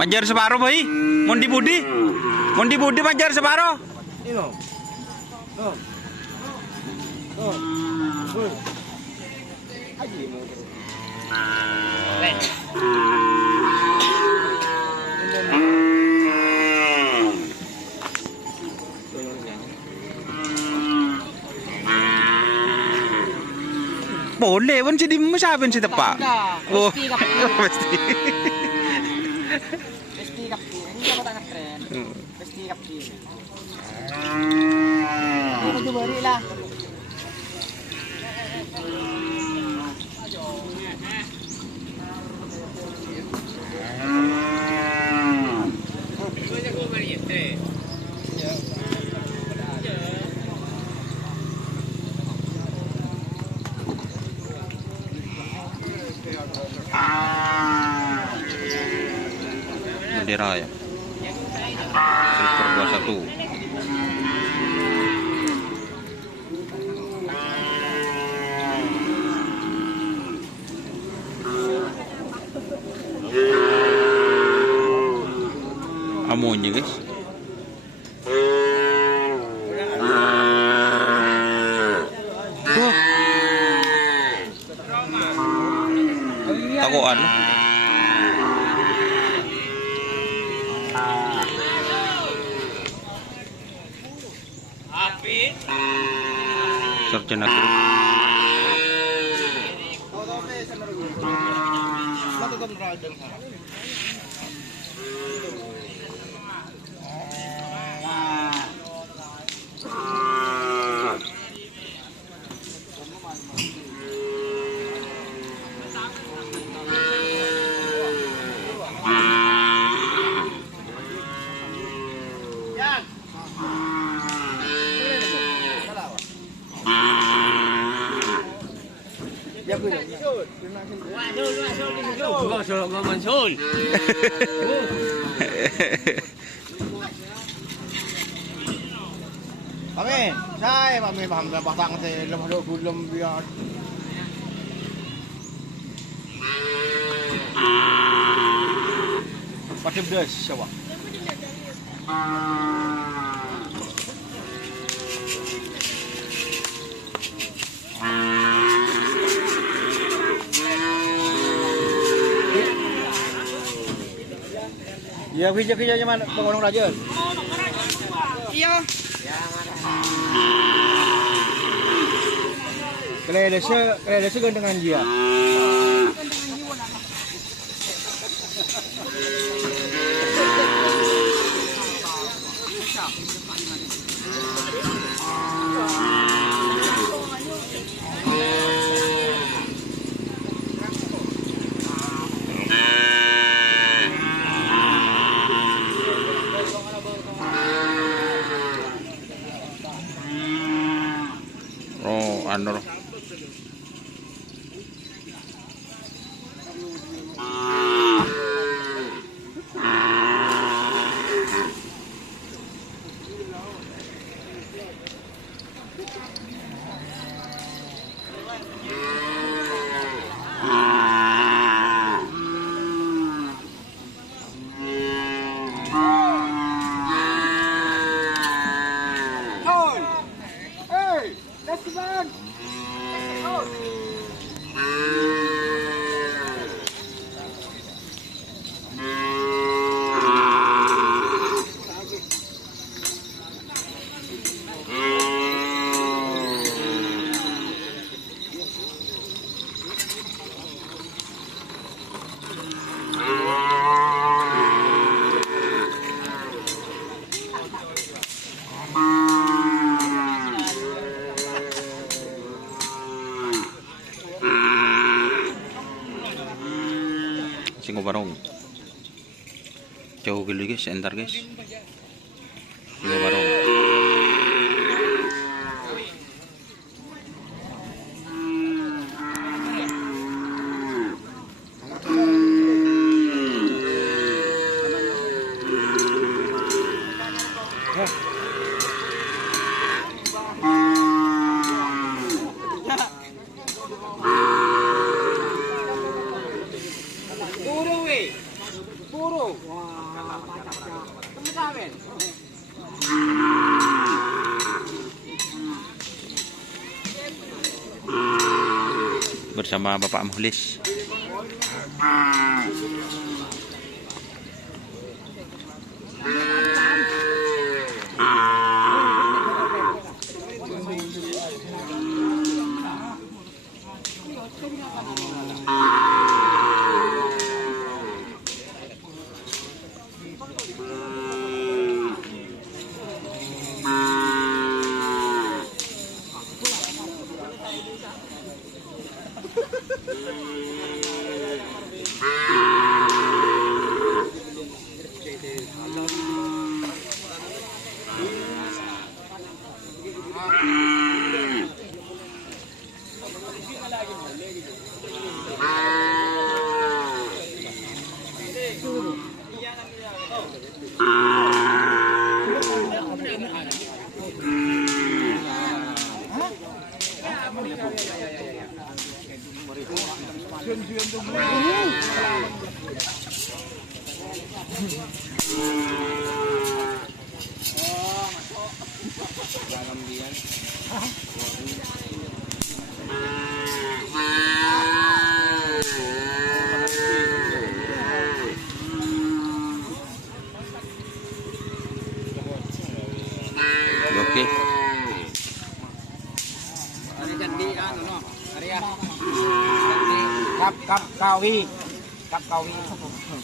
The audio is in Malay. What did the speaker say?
Majar separuh, Boy. Mondi Budi. Mondi Budi majar separuh. Ini. Oh. Oh. Oh. Aji mau. Len. Boleh pun jadi masaben si tepak. Oh, Pasti pasti. Pasti kapi. Ini aku tak ngetren. Pasti kapi. Ini baju baru lah. Bendera ya. Silver 21. Amonya guys. Takuan. Sarjana guru. Amin. Saya kami paham dan pasang saya lemah dua belum biar. Pakai beras siapa? Ya, kerja zaman pengonong raja. Iya. Kalau desa gantengan dia. Oh, anu. Singgo barong. Jauh gili guys, entar guys. Singgo barong. Puro. bersama Bapak Muhlis. Oke. Ari jadi anu no. Ari ya. Kap kawi. Kap kawi. Jadi